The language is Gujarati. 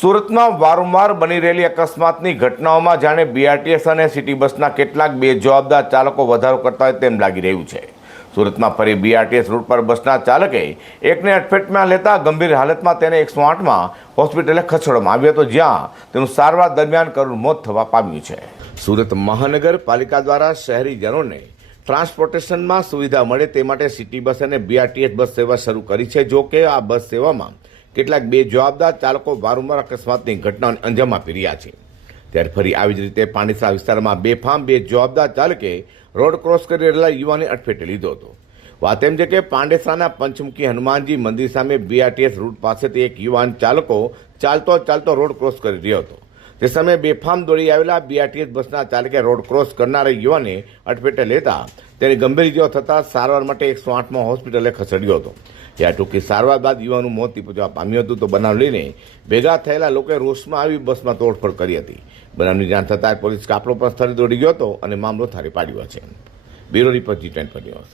સુરતમાં વારંવાર બની રહેલી અકસ્માતની ઘટનાઓમાં જાણે બીઆરટીએસ અને સિટી બસના કેટલાક બે જવાબદાર ચાલકો વધારો કરતા હોય તેમ લાગી રહ્યું છે. સુરતમાં ફરી બીઆરટીએસ રૂટ પર બસના ચાલકે એકને અડફેટમાં લેતા ગંભીર હાલતમાં તેને એકસો આઠમાં હોસ્પિટલે ખસેડવામાં આવ્યો હતો, જ્યાં તેનું સારવાર દરમિયાન કરુણ મોત થવા પામ્યું છે. સુરત મહાનગરપાલિકા દ્વારા શહેરીજનોને ટ્રાન્સપોર્ટેશનમાં સુવિધા મળે તે માટે સિટી બસ અને બીઆરટીએસ બસ સેવા શરૂ કરી છે. જો કે આ બસ સેવામાં કેટલાક બેજવાબદાર ચાલકો વારંવાર અકસ્માતની ઘટનાઓને અંજામ આપી રહ્યા છે. ત્યારે ફરી આવી જ રીતે પાણીસરા વિસ્તારમાં બેફામ બે જવાબદાર ચાલકે રોડ ક્રોસ કરી રહેલા યુવાને અટફેટે લીધો હતો. વાત એમ છે કે પાંડેસરાના પંચમુખી હનુમાનજી મંદિર સામે બીઆરટીએસ રૂટ પાસેથી એક યુવાન ચાલકો ચાલતો ચાલતો રોડ ક્રોસ કરી રહ્યો હતો. તે સમયે બેફામ દોડી આવેલા બીઆરટીએસ બસના ચાલકે રોડ ક્રોસ કરનારા યુવાને અટફેટે લેતા તેને ગંભીર ઇજાઓ થતાં સારવાર માટે એકસો આઠમાં હોસ્પિટલે ખસેડ્યો હતો. ત્યાં ટૂંકી સારવાર બાદ યુવાનું મોત નિપજવા પામ્યું હતું તો બનાવ લઈને ભેગા થયેલા લોકોએ રોષમાં આવી બસમાં તોડફોડ કરી હતી. બનાવની જાણ થતાં પોલીસ કાફલો પણ સ્થળે દોડી ગયો હતો અને મામલો થારી પાડ્યો છે. Bureau report G twenty news.